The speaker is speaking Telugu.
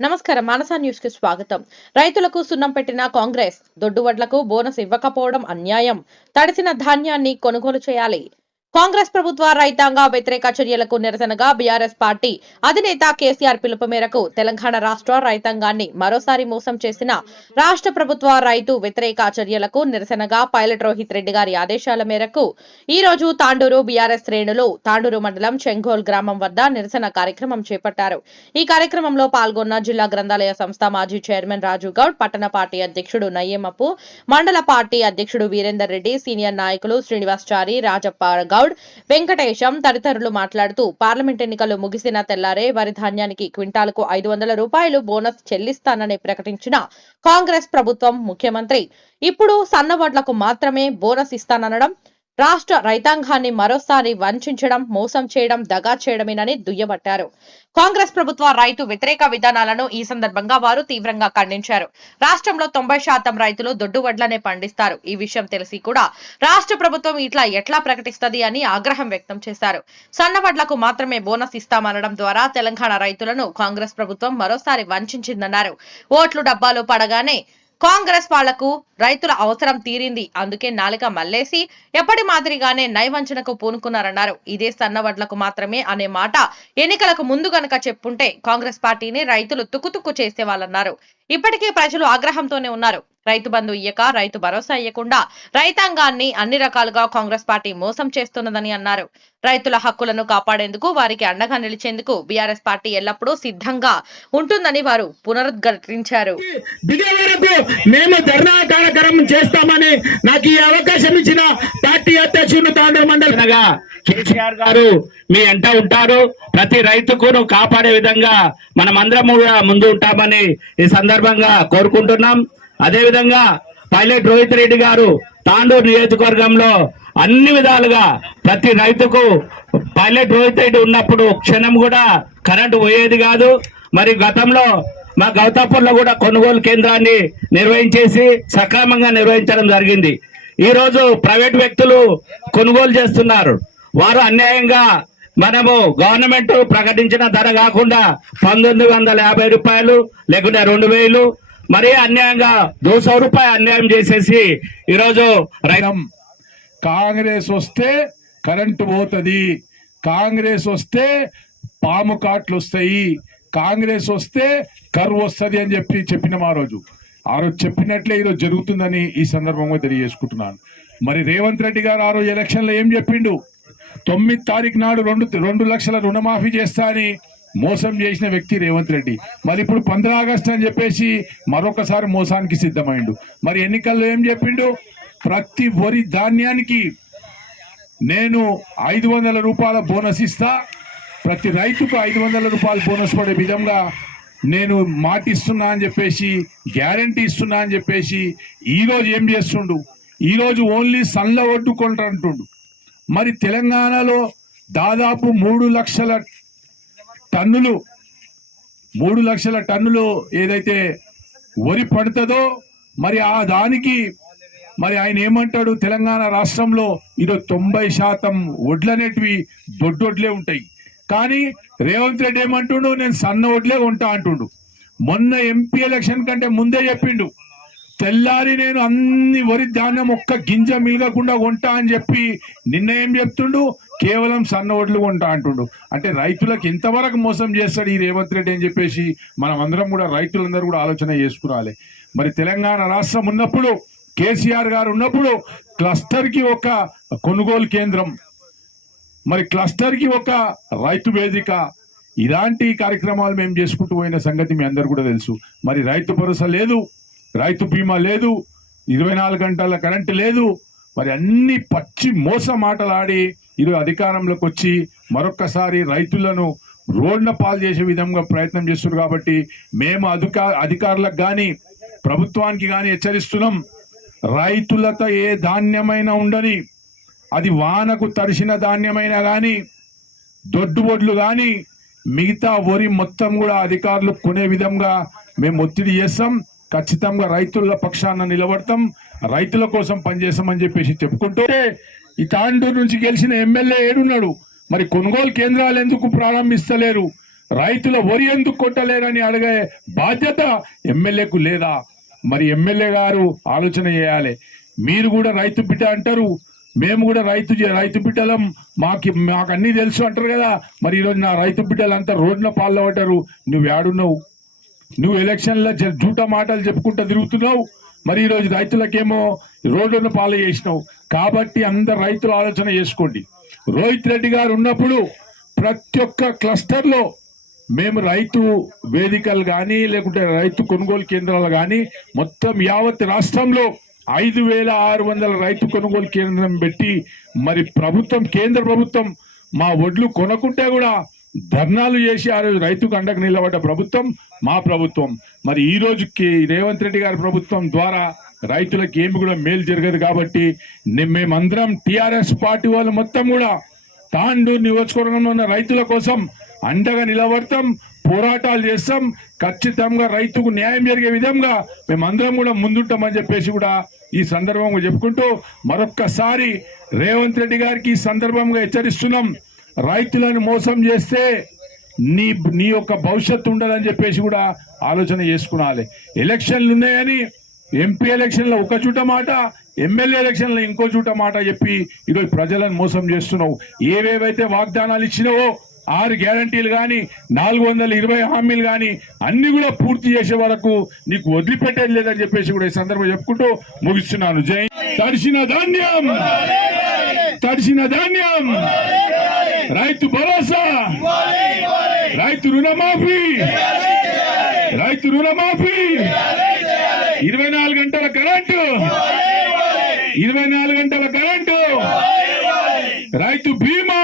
నమస్కారం. మానసా న్యూస్కి స్వాగతం. రైతులకు సున్నం పెట్టిన కాంగ్రెస్ దొడ్డువడ్లకు బోనస్ ఇవ్వకపోవడం అన్యాయం. తడిసిన ధాన్యాన్ని కొనుగోలు చేయాలి. కాంగ్రెస్ ప్రభుత్వ రైతాంగ వ్యతిరేక చర్యలకు నిరసనగా బీఆర్ఎస్ పార్టీ అధినేత కేసీఆర్ పిలుపు మేరకు తెలంగాణ రాష్ట్ర రైతాంగాన్ని మరోసారి మోసం చేసిన రాష్ట్ర ప్రభుత్వ రైతు వ్యతిరేక చర్యలకు నిరసనగా పైలట్ రోహిత్ రెడ్డి గారి ఆదేశాల మేరకు ఈ రోజు తాండూరు బీఆర్ఎస్ శ్రేణులు తాండూరు మండలం చెంగోల్ గ్రామం వద్ద నిరసన కార్యక్రమం చేపట్టారు. ఈ కార్యక్రమంలో పాల్గొన్న జిల్లా గ్రంథాలయ సంస్థ మాజీ చైర్మన్ రాజు గౌడ్ పట్టణ పార్టీ అధ్యక్షుడు నయ్యమప్పు మండల పార్టీ అధ్యక్షుడు వీరేందర్ రెడ్డి సీనియర్ నాయకులు శ్రీనివాసచారి రాజప్ప గౌడ్ వెంకటేశం తదితరులు మాట్లాడుతూ పార్లమెంట్ ఎన్నికలు ముగిసిన తెల్లారే వరి ధాన్యానికి క్వింటాలకు ఐదు వందల రూపాయలు బోనస్ చెల్లిస్తానని ప్రకటించిన కాంగ్రెస్ ప్రభుత్వం ముఖ్యమంత్రి. ఇప్పుడు సన్నవడ్లకు మాత్రమే బోనస్ ఇస్తాననడం రాష్ట్ర రైతాంగాన్ని మరోసారి వంచడం మోసం చేయడం దగా చేయడమేనని దుయ్యబట్టారు. కాంగ్రెస్ ప్రభుత్వ రైతు వ్యతిరేక విధానాలను ఈ సందర్భంగా వారు తీవ్రంగా ఖండించారు. రాష్ట్రంలో తొంభై శాతం రైతులు దొడ్డు వడ్లనే పండిస్తారు. ఈ విషయం తెలిసి కూడా రాష్ట్ర ప్రభుత్వం ఇట్లా ఎట్లా ప్రకటిస్తది అని ఆగ్రహం వ్యక్తం చేశారు. సన్నవడ్లకు మాత్రమే బోనస్ ఇస్తామనడం ద్వారా తెలంగాణ రైతులను కాంగ్రెస్ ప్రభుత్వం మరోసారి వంచిందన్నారు ఓట్లు డబ్బాలు పడగానే కాంగ్రెస్ వాళ్ళకు రైతుల అవసరం తీరింది. అందుకే నాలుక మల్లేసి ఎప్పటి మాదిరిగానే నైవంచనకు పూనుకున్నారన్నారు. ఇదే సన్నవడ్లకు మాత్రమే అనే మాట ఎన్నికలకు ముందు గనక చెప్పుంటే కాంగ్రెస్ పార్టీని రైతులు తుక్కుతుక్కు చేసేవాళ్ళన్నారు. ఇప్పటికే ప్రజలు ఆగ్రహంతోనే ఉన్నారు. రైతు బంధు ఇయ్యక రైతు భరోసా ఇయ్యకుండా రైతాంగాన్ని అన్ని రకాలుగా కాంగ్రెస్ పార్టీ మోసం చేస్తున్నదని అన్నారు. రైతుల హక్కులను కాపాడేందుకు వారికి అండగా నిలిచేందుకు బీఆర్ఎస్ పార్టీ ఎల్లప్పుడూ సిద్ధంగా ఉంటుందని వారు పునరుద్ఘాటించారు. మేము ధర్నా కార్యక్రమం చేస్తామని నాకు ఈ అవకాశం ఇచ్చిన పార్టీ అధ్యక్షుడు కేసీఆర్ గారు మీ ఎంట ఉంటారు. ప్రతి రైతుకును కాపాడే విధంగా మనం అందరం కూడా ముందు ఉంటామని ఈ సందర్భంగా కోరుకుంటున్నాం. అదేవిధంగా పైలట్ రోహిత్ రెడ్డి గారు తాండూరు నియోజకవర్గంలో అన్ని విధాలుగా ప్రతి రైతుకు పైలట్ రోహిత్ రెడ్డి ఉన్నప్పుడు క్షణం కూడా కరెంటు పోయేది కాదు. మరి గతంలో మా గౌతాపూర్లో కూడా కొనుగోలు కేంద్రాన్ని నిర్వహించేసి సక్రమంగా నిర్వహించడం జరిగింది. ఈరోజు ప్రైవేట్ వ్యక్తులు కొనుగోలు చేస్తున్నారు. వారు అన్యాయంగా మనము గవర్నమెంట్ ప్రకటించిన ధర కాకుండా పంతొమ్మిది వందల యాభై రూపాయలు లేకుంటే రెండు వేలు మరీ అన్యాయంగా దోసో రూపాయలు అన్యాయం చేసేసి ఈరోజు కాంగ్రెస్ వస్తే కరెంటు పోతుంది. కాంగ్రెస్ వస్తే పాము కాట్లు వస్తాయి. కాంగ్రెస్ వస్తే కరువు వస్తుంది అని చెప్పి చెప్పినాం ఆ రోజు. ఆ రోజు చెప్పినట్లే ఈరోజు జరుగుతుందని ఈ సందర్భంగా తెలియజేసుకుంటున్నాను. మరి రేవంత్ రెడ్డి గారు ఆ రోజు ఎలక్షన్లో ఏం చెప్పిండు? తొమ్మిది తారీఖు నాడు రెండు రెండు లక్షల రుణమాఫీ చేస్తా అని మోసం చేసిన వ్యక్తి రేవంత్ రెడ్డి. మరి ఇప్పుడు పంద్రా ఆగస్టు అని చెప్పేసి మరొకసారి మోసానికి సిద్ధమైండు. మరి ఎన్నికల్లో ఏం చెప్పిండు? ప్రతి వరి ధాన్యానికి నేను ఐదు వందల రూపాయల బోనస్ ఇస్తా. ప్రతి రైతుకు ఐదు వందల రూపాయల బోనస్ పడే విధంగా నేను మాట ఇస్తున్నా అని చెప్పేసి గ్యారంటీ ఇస్తున్నా అని చెప్పేసి ఈరోజు ఏం చేస్తుండు? ఈరోజు ఓన్లీ సన్ల ఒడ్డు అంటుండు మరి తెలంగాణలో దాదాపు మూడు లక్షల టన్నులు మూడు లక్షల టన్నులు ఏదైతే వరి పడుతుందో మరి ఆ దానికి మరి ఆయన ఏమంటాడు? తెలంగాణ రాష్ట్రంలో ఈరోజు తొంభై శాతం వడ్లనేటివి దొడ్డొడ్లే ఉంటాయి. కానీ రేవంత్ రెడ్డి ఏమంటుండు? నేను సన్న వడ్లే కొంటా అంటుండు. మొన్న ఎంపీ ఎలక్షన్ కంటే ముందే చెప్పిండు. తెల్లారి నేను అన్ని వరి ధాన్యం ఒక్క గింజ మిలగకుండా కొంటా అని చెప్పి నిన్న ఏం చెప్తుండు? కేవలం సన్న వడ్లు కొంటా అంటుండు. అంటే రైతులకు ఎంతవరకు మోసం చేస్తాడు ఈ రేవంత్ రెడ్డి అని చెప్పేసి మనం అందరం కూడా రైతులందరూ కూడా ఆలోచన చేసుకురాలి. మరి తెలంగాణ రాష్ట్రం ఉన్నప్పుడు కేసీఆర్ గారు ఉన్నప్పుడు క్లస్టర్కి ఒక కొనుగోలు కేంద్రం మరి క్లస్టర్కి ఒక రైతు వేదిక ఇలాంటి కార్యక్రమాలు మేము చేసుకుంటూ పోయిన సంగతి మీ అందరు కూడా తెలుసు. మరి రైతు భరోసా లేదు రైతు బీమా లేదు ఇరవై నాలుగు గంటల కరెంటు లేదు మరి అన్ని పచ్చి మోస మాటలాడి ఈరోజు అధికారంలోకి వచ్చి మరొక్కసారి రైతులను రోడ్ల పాలు చేసే విధంగా ప్రయత్నం చేస్తున్నారు కాబట్టి మేము అధికా అధికారులకు కానీ ప్రభుత్వానికి కానీ హెచ్చరిస్తున్నాం. రైతులతో ఏ ధాన్యమైనా ఉండని అది వానకు తరిసిన ధాన్యమైనా కానీ దొడ్డుబొడ్లు కానీ మిగతా వరి మొత్తం కూడా అధికారులు కొనే విధంగా మేము ఒత్తిడి చేస్తాం. ఖచ్చితంగా రైతుల పక్షాన నిలబడతాం. రైతుల కోసం పనిచేస్తామని చెప్పేసి చెప్పుకుంటూ ఈ తాండూరు నుంచి గెలిచిన ఎమ్మెల్యే ఏడున్నాడు. మరి కొనుగోలు కేంద్రాలు ఎందుకు ప్రారంభిస్తలేరు? రైతుల వరి ఎందుకు కొట్టలేరని అడిగే బాధ్యత ఎమ్మెల్యేకు లేదా? మరి ఎమ్మెల్యే గారు ఆలోచన చేయాలి. మీరు కూడా రైతు బిడ్డ అంటారు. మేము కూడా రైతు రైతు బిడ్డలం. మాకు మాకు అన్ని తెలుసు అంటారు కదా. మరి ఈరోజు నా రైతు బిడ్డలంతా రోడ్ల పాల్లో పడ్డారు నువ్వు ఏడున్నావు? నువ్వు ఎలక్షన్లో జ- జూట మాటలు చెప్పుకుంటూ తిరుగుతున్నావు. మరి ఈరోజు రైతులకేమో రోడ్లను పాలు చేసినావు. కాబట్టి అందరు రైతులు ఆలోచన చేసుకోండి. రోహిత్ రెడ్డి గారు ఉన్నప్పుడు ప్రతి ఒక్క క్లస్టర్లో మేము రైతు వేదికలు కానీ లేకుంటే రైతు కొనుగోలు కేంద్రాలు కానీ మొత్తం యావత్ రాష్ట్రంలో ఐదు వేల ఆరు వందల రైతు కొనుగోలు కేంద్రం పెట్టి మరి ప్రభుత్వం కేంద్ర ప్రభుత్వం మా ఒడ్లు కొనకుంటే కూడా ధర్నాలు చేసి ఆ రోజు రైతుకు అండకు నిలబడ్డ ప్రభుత్వం మా ప్రభుత్వం. మరి ఈ రోజుకి రేవంత్ రెడ్డి గారి ప్రభుత్వం ద్వారా రైతులకు ఏమి కూడా మేలు జరగదు కాబట్టి మేమందరం టిఆర్ఎస్ పార్టీ వాళ్ళు మొత్తం కూడా తాండూరు నియోజకవర్గంలో ఉన్న రైతుల కోసం అండగా నిలబడతాం పోరాటాలు చేస్తాం. ఖచ్చితంగా రైతుకు న్యాయం జరిగే విధంగా మేమందరం కూడా ముందుంటామని చెప్పేసి కూడా ఈ సందర్భంగా చెప్పుకుంటూ మరొక్కసారి రేవంత్ రెడ్డి గారికి ఈ సందర్భంగా హెచ్చరిస్తున్నాం. రైతులను మోసం చేస్తే నీ నీ యొక్క భవిష్యత్తు ఉండదని చెప్పేసి కూడా ఆలోచన చేసుకునాలి. ఎలక్షన్లు ఉన్నాయని ఎంపీ ఎలక్షన్లో ఒక చూట మాట ఎమ్మెల్యే ఎలక్షన్లో ఇంకో చూట మాట చెప్పి ఈరోజు ప్రజలను మోసం చేస్తున్నావు. ఏవేవైతే వాగ్దానాలు ఇచ్చినావో ఆరు గ్యారంటీలు కానీ నాలుగు వందల ఇరవై హామీలు కానీ అన్ని కూడా పూర్తి చేసే వరకు నీకు వదిలిపెట్టేది లేదని చెప్పేసి కూడా ఈ సందర్భం చెప్పుకుంటూ ముగిస్తున్నాను. జై తడిసిన ధాన్యం! తడిసిన ధాన్యం! రైతు భరోసా. రైతు రుణమాఫీ. రైతు రుణమాఫీ. ఇరవై నాలుగు గంటల కరెంటు. ఇరవై నాలుగు గంటల కరెంటు. రైతు బీమా.